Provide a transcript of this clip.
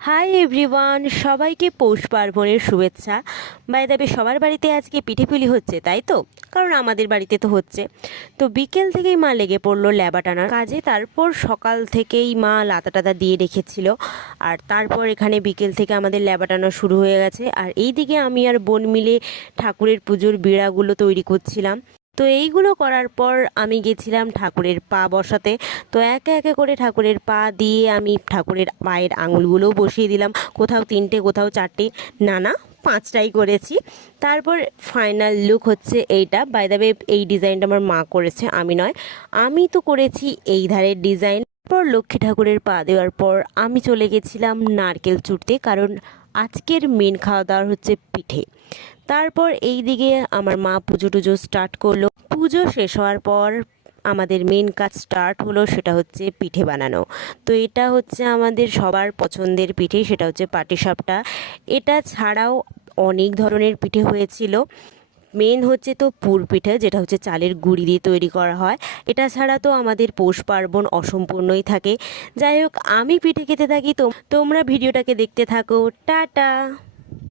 Hi everyone, সবাইকে পৌষ পার্বণের শুভেচ্ছা। বাই দ্য ওয়ে, সবার বাড়িতে আজকে পিঠেপুলি হচ্ছে, তাই তো? কারণ আমাদের বাড়িতে তো হচ্ছে। তো বিকেল থেকেই মা লেগে পড়লো ল্যাবা টানার কাজে। তারপর সকাল থেকেই মা লাতা টাতা দিয়ে রেখেছিল, আর তারপর এখানে বিকেল থেকে আমাদের ল্যাবা টানা শুরু হয়ে গেছে। আর এইদিকে আমি আর বোন মিলে ঠাকুরের পুজোর বিড়াগুলো তৈরি করছিলাম। তো এইগুলো করার পর আমি গেছিলাম ঠাকুরের পা বসাতে। তো একে একে করে ঠাকুরের পা দিয়ে আমি ঠাকুরের পায়ের আঙুলগুলোও বসিয়ে দিলাম। কোথাও তিনটে, কোথাও চারটে, না না, পাঁচটাই করেছি। তারপর ফাইনাল লুক হচ্ছে এইটা। বাই দ্য ওয়ে, এই ডিজাইনটা আমার মা করেছে, আমি নয়। আমি তো করেছি এই ধারের ডিজাইন। তারপর লক্ষ্মী ঠাকুরের পা দেওয়ার পর আমি চলে গেছিলাম নারকেল চুড়তে, কারণ আজকের মেন খাওয়া দাওয়ার হচ্ছে পিঠে। তারপর এই দিকে আমার মা পুজো টুজো স্টার্ট করলো। পুজো শেষ হওয়ার পর আমাদের মেন কাজ স্টার্ট হলো, সেটা হচ্ছে পিঠে বানানো। তো এটা হচ্ছে আমাদের সবার পছন্দের পিঠে, সেটা হচ্ছে পাটিসাপটা। এটা ছাড়াও অনেক ধরনের পিঠে হয়েছিল। মেন হচ্ছে তো পুর পিঠে, যেটা হচ্ছে চালের গুঁড়ি দিয়ে তৈরি করা হয়। এটা ছাড়া তো আমাদের পৌষ পার্বণ অসম্পূর্ণই থাকে। যাই হোক, আমি পিঠে খেতে থাকি, তো তোমরা ভিডিওটাকে দেখতে থাকো। টাটা।